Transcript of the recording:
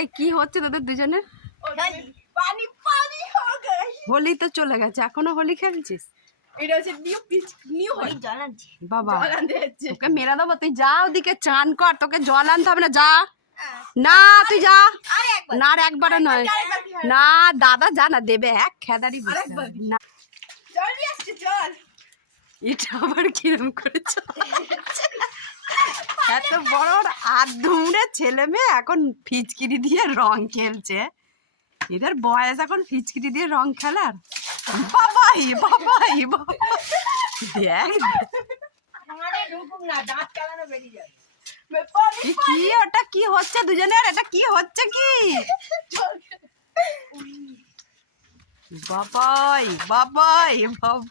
এই কি হচ্ছে তোদের দুজনের? পানি পানি হোলি তো চলে গেছে, এখনো হোলি খেলছিস? এটা হচ্ছে নিউ হোলি জ্বালাচ্ছি বাবা জ্বালাতে হচ্ছে। তোকে মেরা দেবো, তুই যা ওদিকে চান কর, তোকে জল আনতে হবে না, যা না তুই যা। আরে একবার না আর একবারে নয়, আরেকবার কি হয়? না দাদা যা না, দেবে এক খেদারি আরেকবার কি? না। জল নিয়ে আসছে জল। এটা আবার কিরম করেছ? এত বড় আধুমড়ে ছেলে মেয়ে এখন ফিচকিরি দিয়ে রং খেলছে, এদের বয়স এখন ফিচকিরি দিয়ে রং খেলার? বাবাই বাবাই বাবা, দেখ আমারে রুকুম না, দাঁত চালানো বেরিয়ে যাবে। কি ওটা কি হচ্ছে দুজনের, এটা কি হচ্ছে কি? বাবাই বাবাই বাবা,